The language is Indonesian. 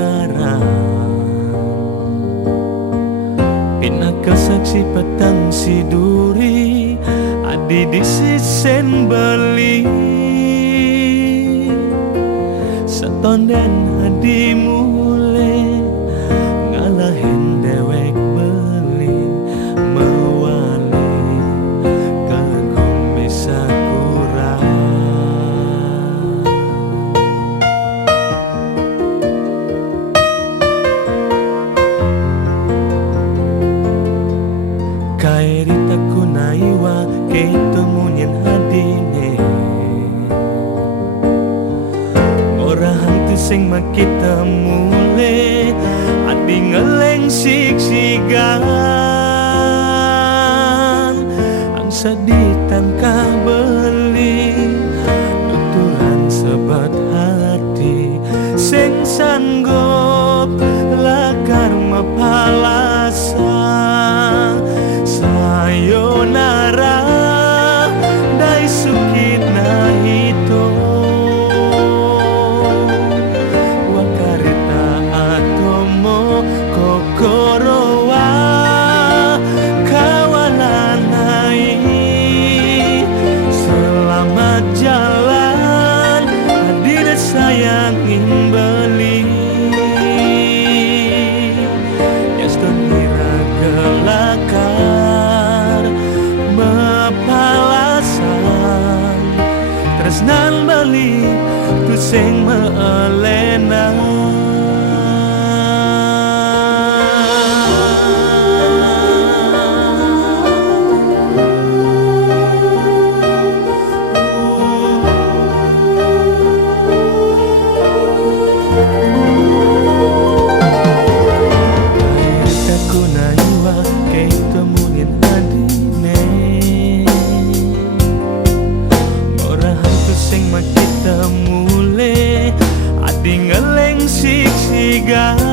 ngarang pinakasaksi patang siduri adi di sisen beli setonden hadi mule ngalahin dewek beli mewali kagum bisa kurang kairita kunaiwa kay temunyan hadine orang tu sing makita mule adi ngeleng siksigan ang saditan kabeli tuturan sebat hati sing sanggup lakar mapalasa sayonara dai sukit na hito wakarita atomo kokoro wa kawalanai selamat jalan adina sayangin beli yastonira gelakar mapalasan tresnan beli tu sing meelena makita mule adi ngeleng siksigan